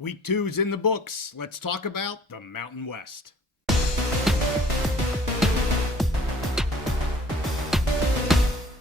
Week 2's in the books. Let's talk about the Mountain West.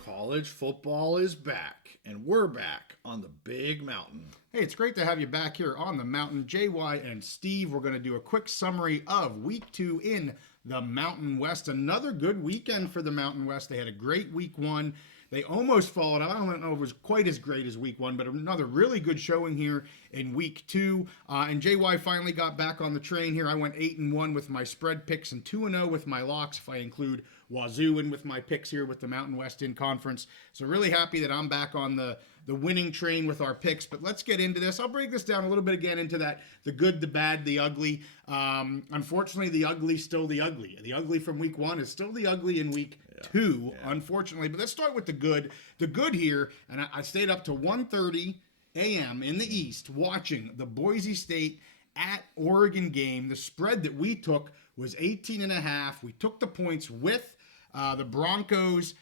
College football is back, and we're back on the Big Mountain. Hey, it's great to have you back here on the mountain. JY and Steve, we're going to do a quick summary of Week 2 in the Mountain West. Another good weekend for the Mountain West. They had a great Week 1. They almost followed up. I don't know if it was quite as great as Week 1, but another really good showing here in Week 2. And JY finally got back on the train here. I went 8-1 with my spread picks and 2-0 with my locks, if I include Wazoo in with my picks here with the Mountain West in conference. So really happy that I'm back on the winning train with our picks. But let's get into this. I'll break this down a little bit again into that, the good, the bad, the ugly. Unfortunately, the ugly's still the ugly. The ugly from Week 1 is still the ugly in Week 2, unfortunately. But let's start with the good. The good here, and I stayed up to 1:30 a.m. in the East watching the Boise State at Oregon game. The spread that we took was 18.5. We took the points with the Broncos.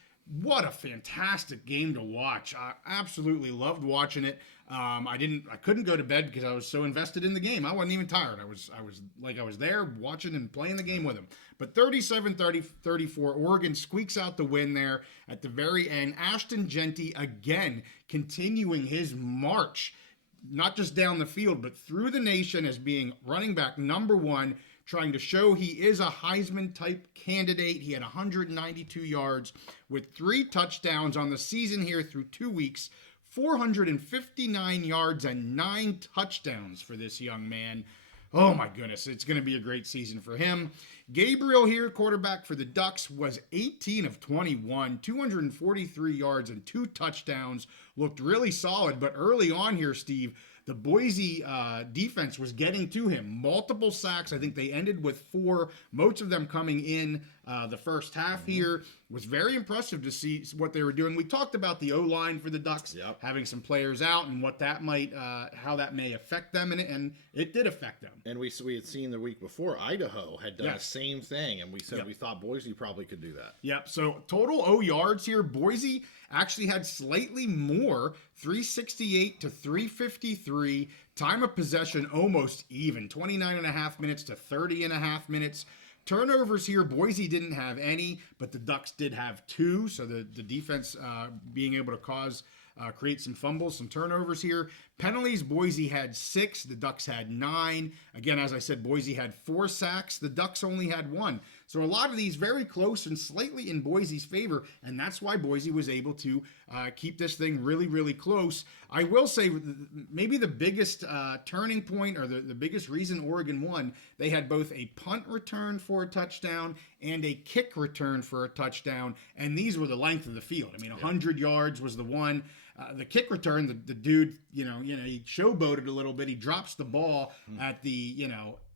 What a fantastic game to watch. I absolutely loved watching it. I couldn't go to bed because I was so invested in the game. I wasn't even tired. I was there watching and playing the game with them. But 37-34, Oregon squeaks out the win there at the very end. Ashton Genty again continuing his march, not just down the field, but through the nation as being running back number 1, trying to show he is a Heisman-type candidate. He had 192 yards with 3 touchdowns on the season here through 2 weeks, 459 yards and 9 touchdowns for this young man. Oh my goodness, it's going to be a great season for him. Gabriel here, quarterback for the Ducks, was 18 of 21, 243 yards and 2 touchdowns. Looked really solid, but early on here, Steve, the Boise defense was getting to him. Multiple sacks. I think they ended with 4, most of them coming in the first half here. It was very impressive to see what they were doing. We talked about the O-line for the Ducks, having some players out and what that might, how that may affect them, and it did affect them. And we had seen the week before, Idaho had done the same thing, and we said we thought Boise probably could do that. Yep, so total O yards here, Boise actually had slightly more, 368 to 353. Time of possession almost even, 29.5 minutes to 30.5 minutes. Turnovers here, Boise didn't have any, but the Ducks did have 2, so the defense being able to create some fumbles, some turnovers here. Penalties, Boise had 6, the Ducks had 9. Again, as I said, Boise had 4 sacks, the Ducks only had 1. So a lot of these very close and slightly in Boise's favor, and that's why Boise was able to keep this thing really, really close. I will say maybe the biggest turning point or the biggest reason Oregon won, they had both a punt return for a touchdown and a kick return for a touchdown, and these were the length of the field. I mean, 100 yards was the one. The kick return, the dude, he showboated a little bit. He drops the ball at the,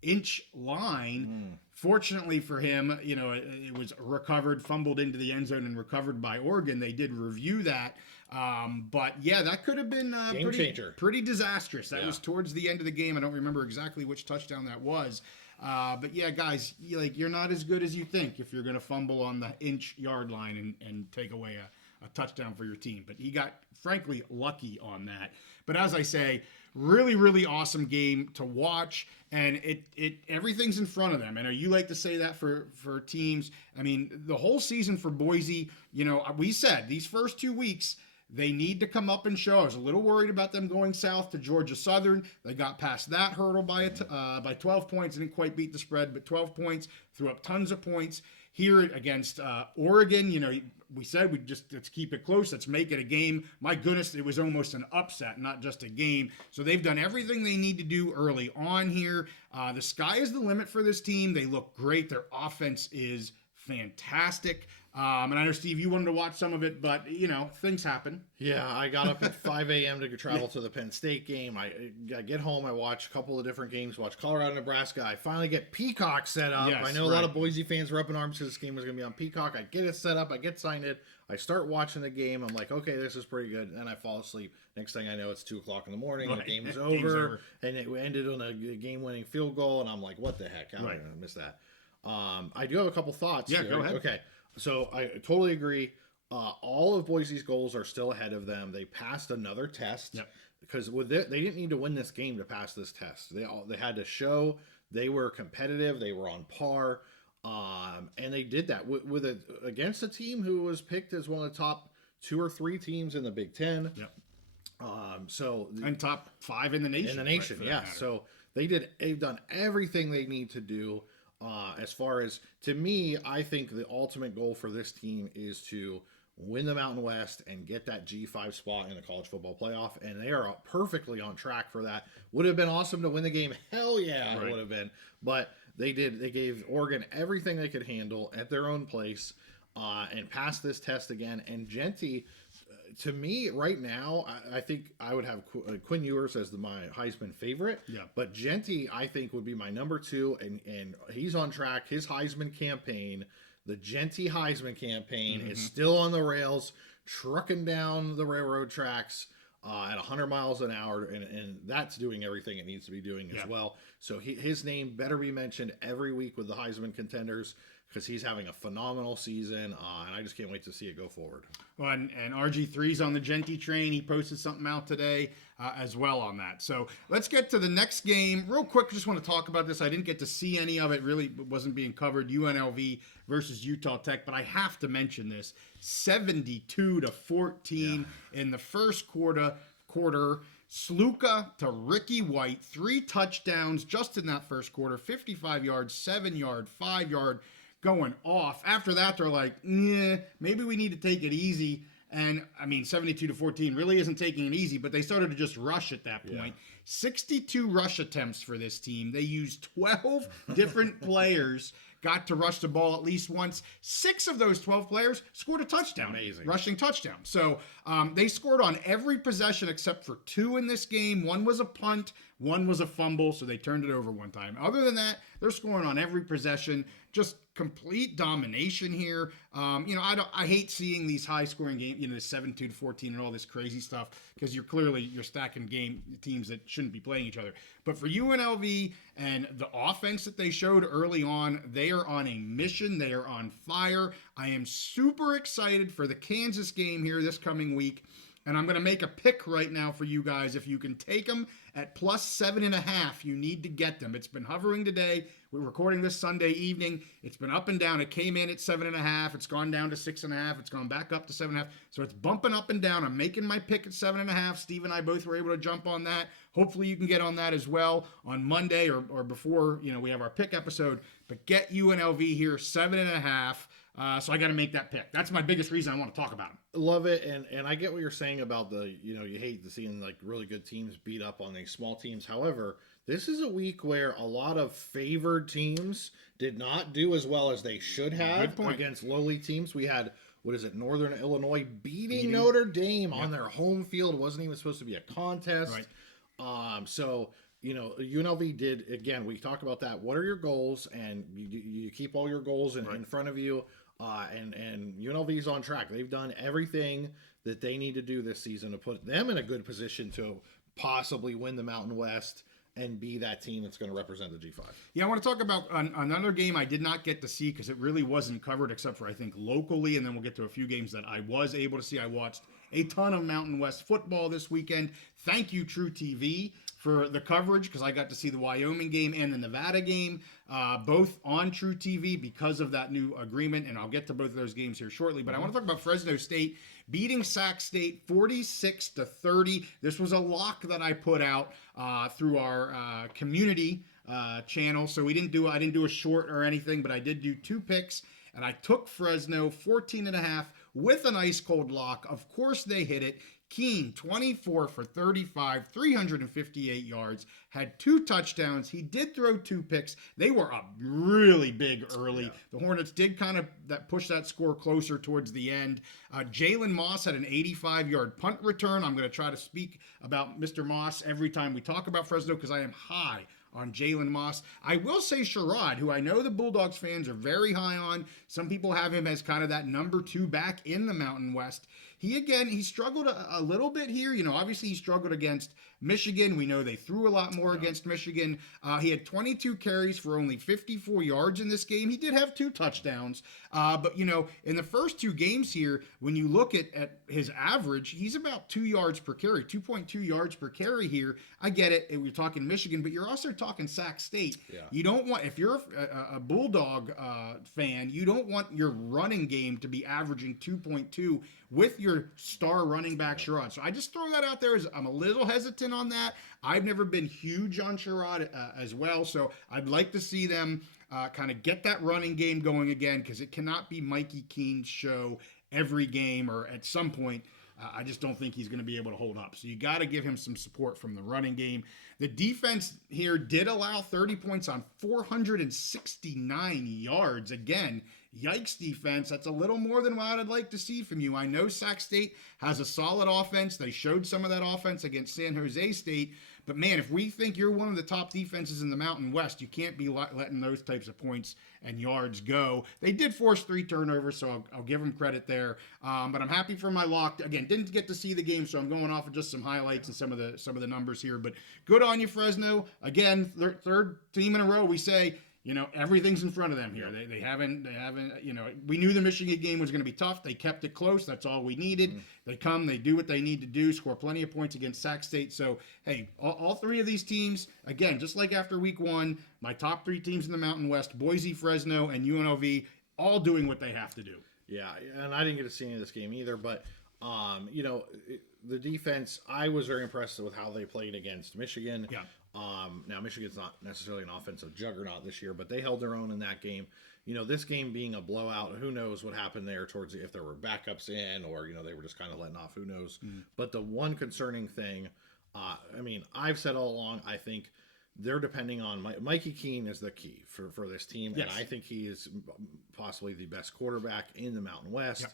inch line. Fortunately for him, it was recovered, fumbled into the end zone and recovered by Oregon. They did review that. But yeah, that could have been pretty disastrous. That was towards the end of the game. I don't remember exactly which touchdown that was. But yeah, guys, you're not as good as you think if you're going to fumble on the yard line and take away a touchdown for your team. But he got, frankly, lucky on that. But as I say, really, really awesome game to watch. And everything's in front of them. And you like to say that for teams. I mean, the whole season for Boise, we said these first 2 weeks, they need to come up and show. I was a little worried about them going south to Georgia Southern. They got past that hurdle by 12 points. Didn't quite beat the spread, but 12 points. Threw up tons of points. Here against Oregon, we said let's keep it close. Let's make it a game. My goodness, it was almost an upset, not just a game. So they've done everything they need to do early on here. The sky is the limit for this team. They look great. Their offense is fantastic. And I know, Steve, you wanted to watch some of it, but, things happen. Yeah, I got up at 5 a.m. to travel to the Penn State game. I get home, I watch a couple of different games, watch Colorado, Nebraska. I finally get Peacock set up. Yes, I know a lot of Boise fans were up in arms because this game was going to be on Peacock. I get it set up. I get signed in. I start watching the game. I'm like, okay, this is pretty good. And I fall asleep. Next thing I know, it's 2 o'clock in the morning. Right. The game is over. And it ended on a game-winning field goal. And I'm like, what the heck? I'm going to miss that. I do have a couple thoughts. Yeah, go ahead. Okay. So I totally agree. All of Boise's goals are still ahead of them. They passed another test. Yep. because they didn't need to win this game to pass this test. They had to show they were competitive, they were on par, and they did that against a team who was picked as one of the top 2 or 3 teams in the Big Ten. Yep. And top 5 in the nation. Yeah. So they've done everything they need to do. As far as, to me, I think the ultimate goal for this team is to win the Mountain West and get that G5 spot in the college football playoff, and they are perfectly on track for that. Would have been awesome to win the game. Hell yeah, it would have been. But they did. They gave Oregon everything they could handle at their own place, and passed this test again. And Genty, to me, right now, I think I would have Quinn Ewers as my Heisman favorite. Yeah. But Genty, I think, would be my number 2, and he's on track. His Heisman campaign, the Genty Heisman campaign, is still on the rails, trucking down the railroad tracks at 100 miles an hour, and that's doing everything it needs to be doing as well. So his name better be mentioned every week with the Heisman contenders, because he's having a phenomenal season, and I just can't wait to see it go forward. Well, and RG3's on the Genty train. He posted something out today as well on that. So let's get to the next game. Real quick, just want to talk about this. I didn't get to see any of it. Really wasn't being covered. UNLV versus Utah Tech. But I have to mention this. 72-14 in the first quarter. Sluka to Ricky White. 3 touchdowns just in that first quarter. 55 yards, 7 yard, 5 yard. Going off. After that, they're like, maybe we need to take it easy. And, 72-14 really isn't taking it easy, but they started to just rush at that point. 62 rush attempts for this team. They used 12 different players, got to rush the ball at least once. 6 of those 12 players scored a touchdown. Amazing. Rushing touchdown. So they scored on every possession except for 2 in this game. 1 was a punt. 1 was a fumble, so they turned it over 1 time. Other than that, they're scoring on every possession. Just complete domination here. I hate seeing these high-scoring games, 72-14 and all this crazy stuff, because you're stacking teams that shouldn't be playing each other. But for UNLV and the offense that they showed early on, they are on a mission. They are on fire. I am super excited for the Kansas game here this coming week. And I'm going to make a pick right now for you guys. If you can take them at +7.5, you need to get them. It's been hovering today. We're recording this Sunday evening. It's been up and down. It came in at 7.5. It's gone down to 6.5. It's gone back up to 7.5. So it's bumping up and down. I'm making my pick at 7.5. Steve and I both were able to jump on that. Hopefully you can get on that as well on Monday or before we have our pick episode. But get UNLV here, 7.5. So I got to make that pick. That's my biggest reason I want to talk about them. Love it, and I get what you're saying about you hate seeing like really good teams beat up on these small teams. However, this is a week where a lot of favored teams did not do as well as they should have against lowly teams. We had, Northern Illinois beating Notre Dame on their home field. It wasn't even supposed to be a contest. Right. So UNLV did, again, we talk about that. What are your goals? And you keep all your goals in front of you. And UNLV's on track. They've done everything that they need to do this season to put them in a good position to possibly win the Mountain West and be that team that's going to represent the G5. Yeah, I want to talk about another game I did not get to see because it really wasn't covered except for, I think, locally, and then we'll get to a few games that I was able to see. I watched a ton of Mountain West football this weekend. Thank you, True TV, for the coverage, because I got to see the Wyoming game and the Nevada game, both on True TV because of that new agreement, and I'll get to both of those games here shortly. But I want to talk about Fresno State beating Sac State 46-30. This was a lock that I put out through our community channel, so I didn't do a short or anything, but I did do 2 picks, and I took Fresno 14.5 with an ice cold lock. Of course, they hit it. Keene, 24 for 35, 358 yards, had 2 touchdowns. He did throw 2 picks. They were up really big early. Yeah. The Hornets did kind of push that score closer towards the end. Jalen Moss had an 85-yard punt return. I'm going to try to speak about Mr. Moss every time we talk about Fresno because I am high on Jalen Moss. I will say Sherrod, who I know the Bulldogs fans are very high on. Some people have him as kind of that number 2 back in the Mountain West. He struggled a little bit here. Obviously he struggled against Michigan, we know they threw a lot more against Michigan. He had 22 carries for only 54 yards in this game. He did have 2 touchdowns. But, in the first 2 games here, when you look at his average, he's about 2 yards per carry, 2.2 yards per carry here. I get it. We're talking Michigan, but you're also talking Sac State. Yeah. You don't want, if you're a Bulldog fan, you don't want your running game to be averaging 2.2 with your star running back Sherrod. So I just throw that out there as I'm a little hesitant on that. I've never been huge on Sherrod as well, so I'd like to see them kind of get that running game going again, because it cannot be Mikey Keene's show every game, or at some point. I just don't think he's going to be able to hold up. So you got to give him some support from the running game. The defense here did allow 30 points on 469 yards. Again, yikes defense. That's a little more than what I'd like to see from you. I know Sac State has a solid offense. They showed some of that offense against San Jose State. But, man, if we think you're one of the top defenses in the Mountain West, you can't be letting those types of points and yards go. They did force 3 turnovers, so I'll give them credit there. But I'm happy for my lock. Again, didn't get to see the game, so I'm going off of just some highlights and some of the numbers here. But good on you, Fresno. Again, third team in a row, we say, everything's in front of them here. They haven't, we knew the Michigan game was going to be tough. They kept it close. That's all we needed. They do what they need to do, score plenty of points against Sac State. So, hey, all 3 of these teams, again, just like after week 1, my top 3 teams in the Mountain West, Boise, Fresno, and UNLV, all doing what they have to do. Yeah, and I didn't get to see any of this game either, but, the defense, I was very impressed with how they played against Michigan. Yeah. Now, Michigan's not necessarily an offensive juggernaut this year, but they held their own in that game. This game being a blowout, who knows what happened there towards if there were backups in, or, they were just kind of letting off, who knows. But the one concerning thing, I've said all along, I think they're depending on Mikey Keene is the key for this team. Yes. And I think he is possibly the best quarterback in the Mountain West.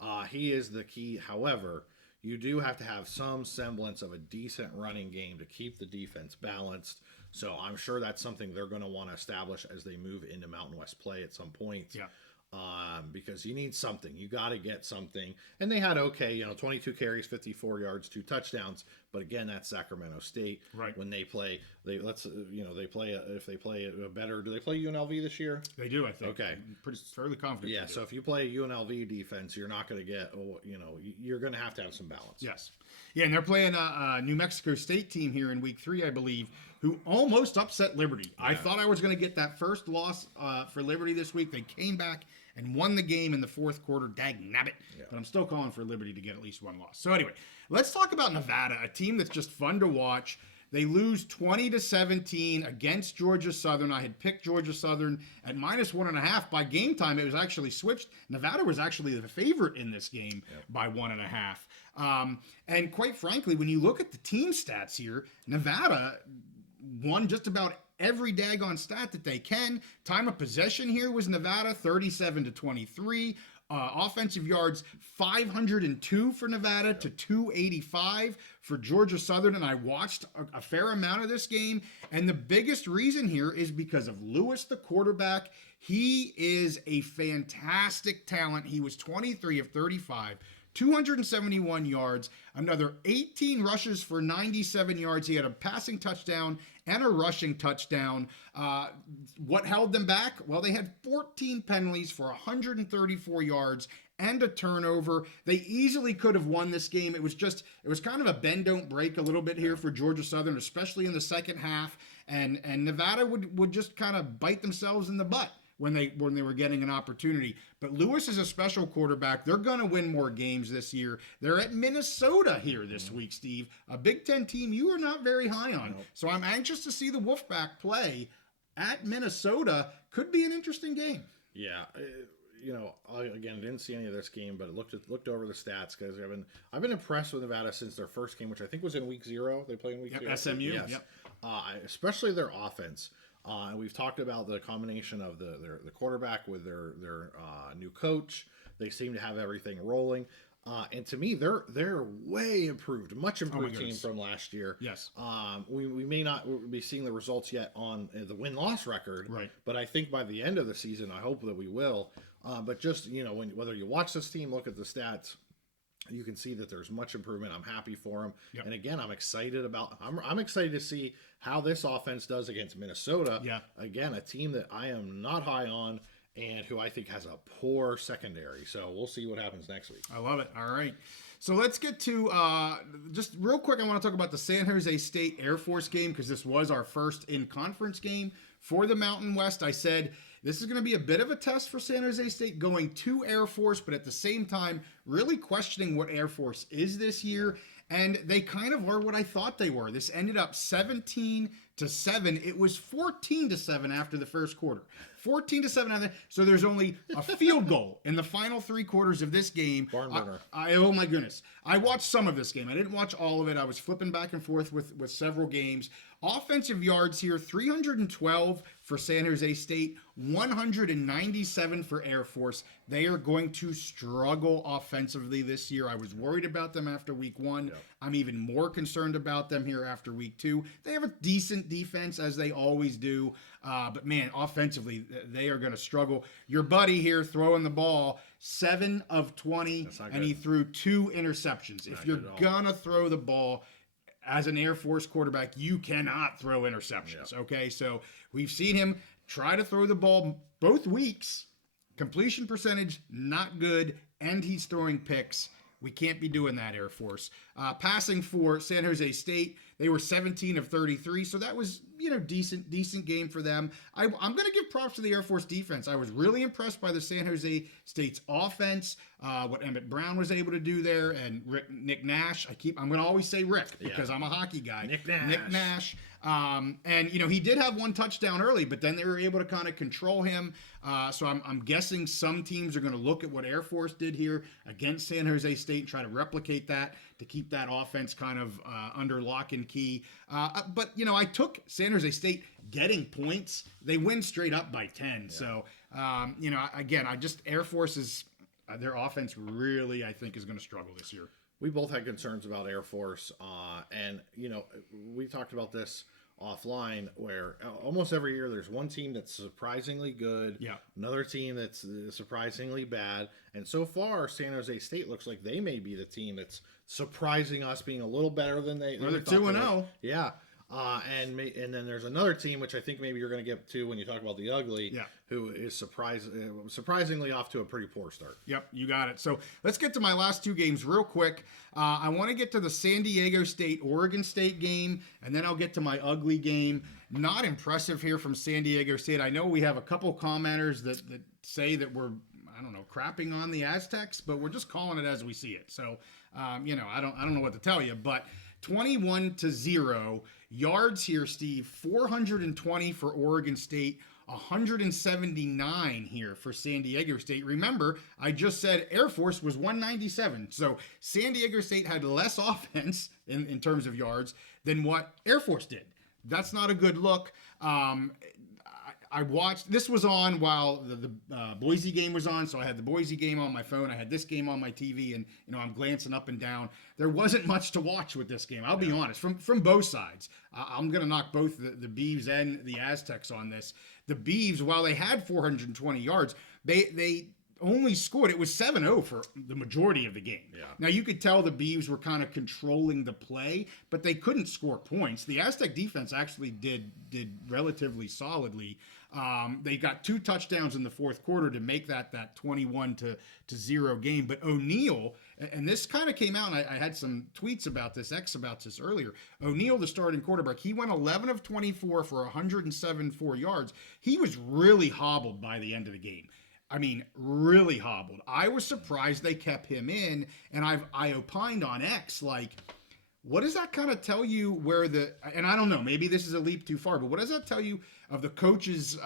Yep. He is the key. However, you do have to have some semblance of a decent running game to keep the defense balanced. So I'm sure that's something they're going to want to establish as they move into Mountain West play at some point. Yeah. Because you need something. You got to get something. And they had 22 carries, 54 yards, 2 touchdowns. But again, that's Sacramento State. Right. When they play, if they play a better, do they play UNLV this year? They do, I think. Okay. I'm fairly confident. Yeah. So if you play a UNLV defense, you're not going to get, you're going to have some balance. Yes. Yeah, and they're playing a New Mexico State team here in week 3, I believe, who almost upset Liberty. Yeah. I thought I was going to get that first loss for Liberty this week. They came back and won the game in the 4th quarter. Dag nabbit. Yeah. But I'm still calling for Liberty to get at least 1 loss. So anyway, let's talk about Nevada, a team that's just fun to watch. They lose 20-17 against Georgia Southern. I had picked Georgia Southern at -1.5. By game time, it was actually switched. Nevada was actually the favorite in this game by 1.5. And quite frankly, when you look at the team stats here, Nevada won just about every daggone stat that they can. Time of possession here was Nevada, 37-23. Offensive yards, 502 for Nevada to 285 for Georgia Southern. And I watched a fair amount of this game. And the biggest reason here is because of Lewis, the quarterback. He is a fantastic talent. He was 23 of 35. 271 yards, another 18 rushes for 97 yards. He had a passing touchdown and a rushing touchdown. What held them back? Well, they had 14 penalties for 134 yards and a turnover. They easily could have won this game. It was kind of a bend don't break a little bit here for Georgia Southern, especially in the second half. And Nevada would just kind of bite themselves in the butt when they were getting an opportunity. But Lewis is a special quarterback. They're going to win more games this year. They're at Minnesota here this week, Steve. A Big Ten team you are not very high on. So I'm anxious to see the Wolfpack play at Minnesota. Could be an interesting game. Yeah. Again, didn't see any of this game, but looked over the stats because I've been impressed with Nevada since their first game, which I think was in week 0. They played in week 0. SMU. Yes. Yep. Especially their offense. And we've talked about the combination of the quarterback with their new coach. They seem to have everything rolling. And to me, they're way improved, much improved team from last year. Yes. We may not be seeing the results yet on the win-loss record, right? But I think by the end of the season, I hope that we will. But just whether you watch this team, look at the stats, You can see that there's much improvement. I'm happy for him. Yep. And again, I'm excited to see how this offense does against Minnesota. Yeah. Again, a team that I am not high on and who I think has a poor secondary. So we'll see what happens next week. I love it. All right. So let's get to, just real quick, I want to talk about the San Jose State Air Force game because this was our first in-conference game for the Mountain West. I said this is going to be a bit of a test for San Jose State going to Air Force, but at the same time, really questioning what Air Force is this year. And they kind of were what I thought they were. This ended up 17-7. It was 14-7 after the first quarter. 14-7 so there's only a field goal in the final 3 quarters of this game. Barn burner. Oh my goodness. I watched some of this game. I didn't watch all of it. I was flipping back and forth with several games. Offensive yards here, 312 for San Jose State, 197 for Air Force. They are going to struggle offensively this year. I was worried about them after week 1. Yep. I'm even more concerned about them here after week 2. They have a decent defense, as they always do. But man, offensively, they are going to struggle. Your buddy here throwing the ball, 7 of 20, and he threw 2 interceptions. If you're going to throw the ball as an Air Force quarterback, you cannot throw interceptions. Yep. Okay, so we've seen him try to throw the ball both weeks. Completion percentage, not good, and he's throwing picks. We can't be doing that, Air Force. Passing for San Jose State, they were 17 of 33, so that was, decent game for them. I'm going to give props to the Air Force defense. I was really impressed by the San Jose State's offense, what Emmett Brown was able to do there, and Nick Nash. I'm going to always say Rick because I'm a hockey guy. Nick Nash. And he did have 1 touchdown early, but then they were able to kind of control him. So I'm guessing some teams are going to look at what Air Force did here against San Jose State and try to replicate that to keep that offense kind of under lock and key. But I took San Jose State getting points. They win straight up by 10. Yeah. So, again, Air Force is their offense really, I think, is going to struggle this year. We both had concerns about Air Force, and we talked about this offline, where almost every year there's one team that's surprisingly good, another team that's surprisingly bad, and so far San Jose State looks like they may be the team that's surprising us, being a little better than they. Well, they're 2-0. Yeah. And then there's another team, which I think maybe you're going to get to when you talk about the ugly, who is surprisingly off to a pretty poor start. Yep, you got it. So let's get to my last 2 games real quick. I want to get to the San Diego State-Oregon State game, and then I'll get to my ugly game. Not impressive here from San Diego State. I know we have a couple commenters that say that we're, crapping on the Aztecs, but we're just calling it as we see it. So, I don't know what to tell you, but 21-0 yards here, Steve. 420 for Oregon State, 179 here for San Diego State. Remember, I just said Air Force was 197. So San Diego State had less offense in terms of yards than what Air Force did. That's not a good look. I watched, this was on while the Boise game was on, so I had the Boise game on my phone, I had this game on my TV, and I'm glancing up and down. There wasn't much to watch with this game, I'll be honest, from both sides. I'm going to knock both the Beavs and the Aztecs on this. The Beavs, while they had 420 yards, they only scored, it was 7-0 for the majority of the game. Yeah. Now, you could tell the Beavs were kind of controlling the play, but they couldn't score points. The Aztec defense actually did relatively solidly. They got 2 touchdowns in the fourth quarter to make that 21-0 game. But O'Neal, and this kind of came out, and I had some tweets about this earlier. O'Neal, the starting quarterback, he went 11 of 24 for 107 yards. He was really hobbled by the end of the game. I mean, really hobbled. I was surprised they kept him in, and I opined on X, like, what does that kind of tell you where and I don't know, maybe this is a leap too far, but what does that tell you of the coach's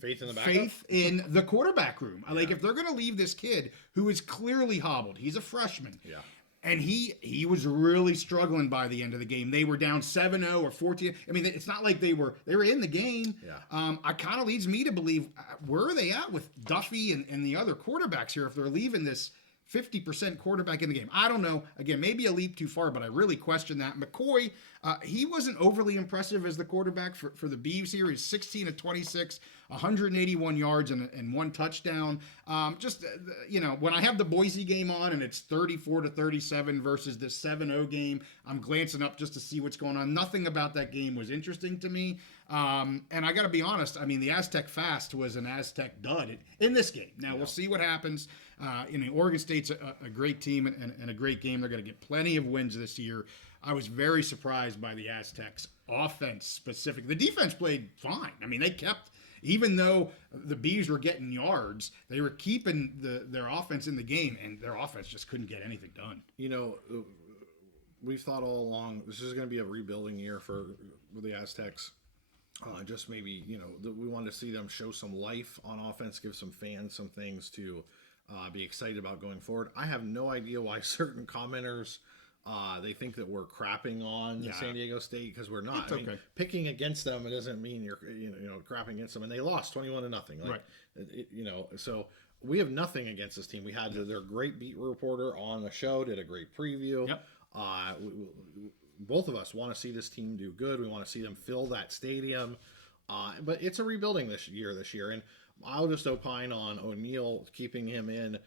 faith in the quarterback room? Yeah. Like, if they're going to leave this kid who is clearly hobbled, he's a freshman. Yeah. And he was really struggling by the end of the game. They were down 7-0 or 14. I mean, it's not like they were in the game. Yeah. It kind of leads me to believe, where are they at with Duffy and the other quarterbacks here if they're leaving this 50% quarterback in the game. I don't know. Again, maybe a leap too far, but I really question that. McCoy, he wasn't overly impressive as the quarterback for the Beavs here. He's 16 of 26, 181 yards and 1 touchdown. When I have the Boise game on and it's 34-37 versus the 7-0 game, I'm glancing up just to see what's going on. Nothing about that game was interesting to me. And I got to be honest, I mean, the Aztec Fast was an Aztec dud in this game. Now, we'll see what happens. Oregon State's a great team and a great game. They're going to get plenty of wins this year. I was very surprised by the Aztecs' offense specific. The defense played fine. I mean, they kept, even though the Bees were getting yards, they were keeping their offense in the game, and their offense just couldn't get anything done. We've thought all along this is going to be a rebuilding year for the Aztecs. Just maybe, we want to see them show some life on offense, give some fans some things to be excited about going forward. I have no idea why certain commenters, they think that we're crapping on San Diego State, because we're not. I mean, picking against them, it doesn't mean you're crapping against them, and they lost 21-0. Right. So we have nothing against this team. We had their great beat reporter on the show, did a great preview. Yep. Both of us want to see this team do good. We want to see them fill that stadium. But it's a rebuilding this year. And I'll just opine on O'Neal, keeping him in.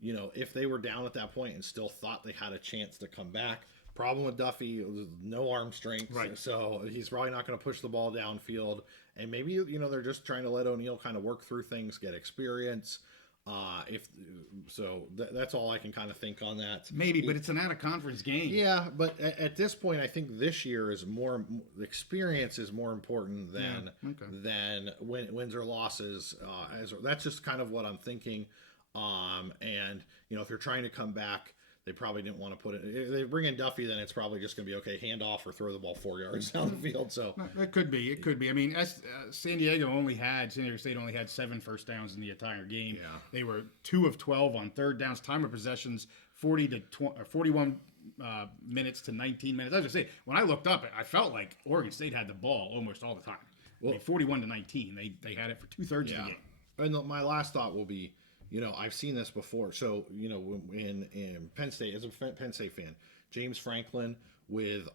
If they were down at that point and still thought they had a chance to come back. Problem with Duffy, no arm strength. Right. So he's probably not going to push the ball downfield. And maybe, they're just trying to let O'Neal kind of work through things, get experience. That's all I can kind of think on that. Maybe, but it's an out-of-conference game. Yeah, but at this point, I think this year is more experience is more important than wins or losses. That's just kind of what I'm thinking. If they're trying to come back, they probably didn't want to put it. If they bring in Duffy, then it's probably just going to be okay, hand off or throw the ball 4 yards down the field. So it could be. I mean, San Diego State only had 7 first downs in the entire game. Yeah. They were 2 of 12 on third downs. Time of possessions 41 minutes to 19 minutes. As I say, when I looked up, I felt like Oregon State had the ball almost all the time. Well, 41 to 19. They had it for 2/3 of the game. And my last thought will be, I've seen this before. So, in Penn State, as a Penn State fan, James Franklin with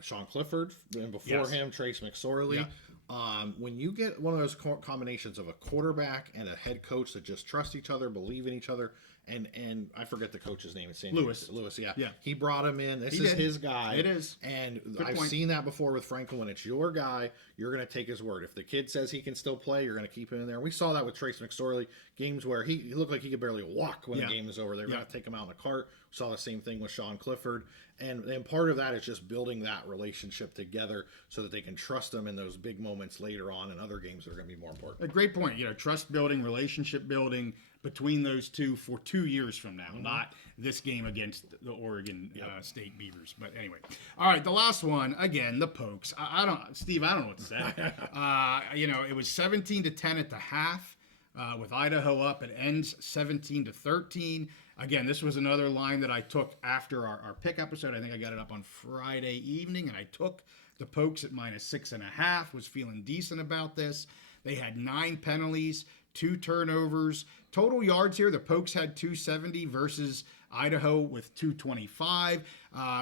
Sean Clifford, and before him, Trace McSorley. Yeah. When you get one of those combinations of a quarterback and a head coach that just trust each other, believe in each other, and I forget the coach's name. It's Lewis, yeah. He brought him in. This is his guy. It is. And I've seen that before with Franklin. When it's your guy, you're going to take his word. If the kid says he can still play, you're going to keep him in there. We saw that with Trace McSorley, games where he looked like he could barely walk when the game was over. They were going to take him out in a cart. We saw the same thing with Sean Clifford. And part of that is just building that relationship together so that they can trust them in those big moments later on in other games that are going to be more important. A great point. Trust building, relationship building between those two for 2 years from now, not this game against the Oregon State Beavers. But anyway, all right, the last one again, the Pokes. Steve, I don't know what to say. It was 17-10 at the half with Idaho up. It ends 17-13. Again, this was another line that I took after our pick episode. I think I got it up on Friday evening, and I took the Pokes at -6.5. Was feeling decent about this. They had 9 penalties, 2 turnovers. Total yards here, the Pokes had 270 versus Idaho with 225.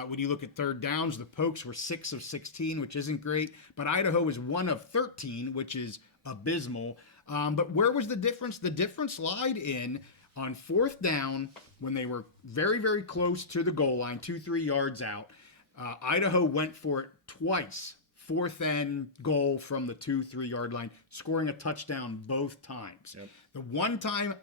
When you look at third downs, the Pokes were 6 of 16, which isn't great. But Idaho was 1 of 13, which is abysmal. But where was the difference? The difference lied in on fourth down when they were very, very close to the goal line, 2-3 yards out. Idaho went for it twice. Fourth and goal from the 2-3 yard line, scoring a touchdown both times. Yep. The one time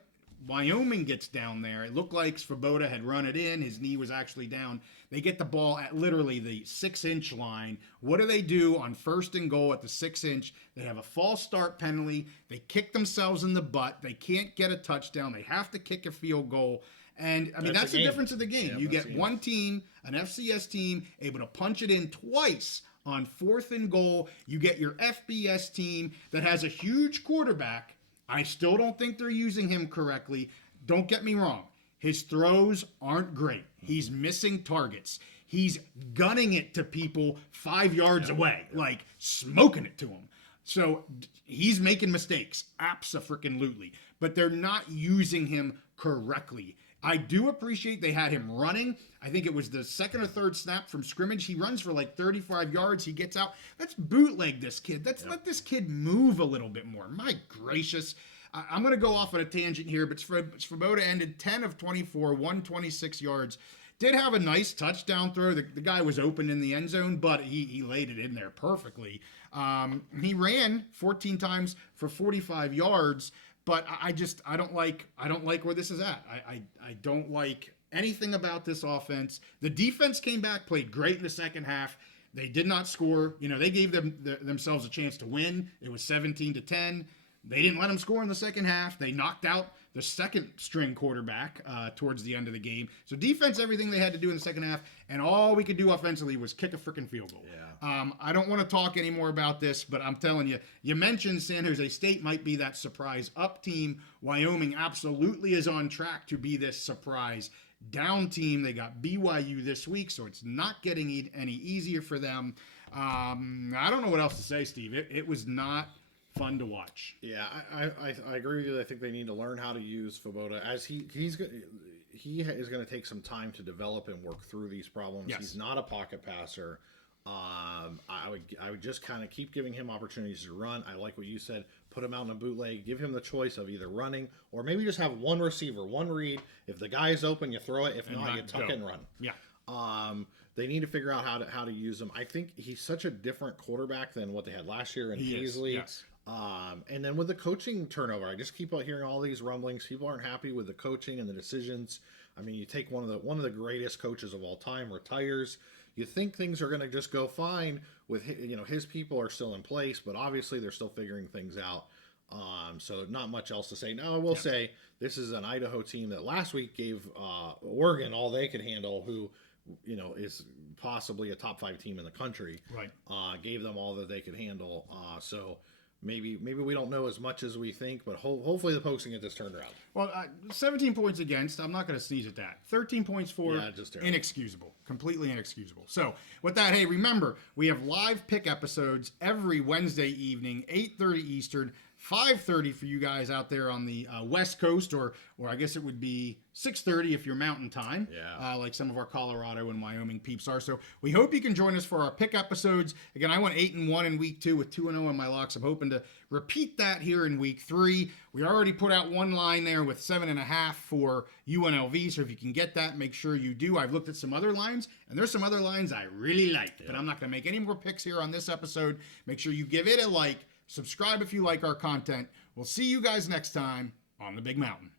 Wyoming gets down there, it looked like Svoboda had run it in. His knee was actually down. They get the ball at literally the 6-inch line. What do on first and goal at the 6-inch? They have a false start penalty. They kick themselves in the butt. They can't get a touchdown. They have to kick a field goal. And, that's the difference of the game. You get one team, an FCS team, able to punch it in twice on fourth and goal. You get your FBS team that has a huge quarterback. I still don't think they're using him correctly. Don't get me wrong. His throws aren't great. He's missing targets. He's gunning it to people 5 yards away, like smoking it to them. So he's making mistakes, abso-freaking-lutely. But they're not using him correctly. I do appreciate they had him running. I think it was the second or third snap from scrimmage. He runs for like 35 yards. He gets out. Let's bootleg this kid. Let's let this kid move a little bit more. My gracious. I'm going to go off on a tangent here, but Svoboda ended 10 of 24, 126 yards. Did have a nice touchdown throw. The guy was open in the end zone, but he laid it in there perfectly. He ran 14 times for 45 yards. But I don't like where this is at. I don't like anything about this offense. The defense came back, played great in the second half. They did not score. They gave themselves a chance to win. It was 17-10. They didn't let them score in the second half. They knocked out the second string quarterback towards the end of the game. So defense, everything they had to do in the second half, and all we could do offensively was kick a freaking field goal. Yeah. I don't want to talk anymore about this, but I'm telling you, you mentioned San Jose State might be that surprise up team. Wyoming absolutely is on track to be this surprise down team. They got BYU this week, so it's not getting any easier for them. I don't know what else to say, Steve. It was not fun to watch. Yeah, I agree with you. I think they need to learn how to use Svoboda as he is going to take some time to develop and work through these problems. Yes. He's not a pocket passer. I would just kind of keep giving him opportunities to run. I like what you said. Put him out in a bootleg. Give him the choice of either running or maybe just have one receiver, one read. If the guy is open, you throw it. If not, you tuck and run. Yeah. They need to figure out how to use him. I think he's such a different quarterback than what they had last year in Paisley. Yes. And then with the coaching turnover, I just keep hearing all these rumblings. People aren't happy with the coaching and the decisions. I mean, you take one of the greatest coaches of all time retires. You think things are going to just go fine with his people are still in place, but obviously they're still figuring things out. So not much else to say. Now I will say this is an Idaho team that last week gave Oregon all they could handle, who is possibly a top 5 team in the country. Right. Gave them all that they could handle. So maybe we don't know as much as we think, but hopefully the Pokes can get this turned around. Well, 17 points against. I'm not going to sneeze at that. 13 points for. Yeah, just terrible. Inexcusable. Completely inexcusable. So with that, hey, remember, we have live pick episodes every Wednesday evening, 8:30 Eastern, 5:30 for you guys out there on the West Coast, or I guess it would be 6:30 if you're Mountain Time, like some of our Colorado and Wyoming peeps are. So we hope you can join us for our pick episodes. Again, I went 8-1 in week 2 with 2-0 in my locks. I'm hoping to repeat that here in week 3. We already put out one line there with 7.5 for UNLV. So if you can get that, make sure you do. I've looked at some other lines, and there's some other lines I really liked, but I'm not going to make any more picks here on this episode. Make sure you give it a like. Subscribe if you like our content. We'll see you guys next time on the Big Mountain.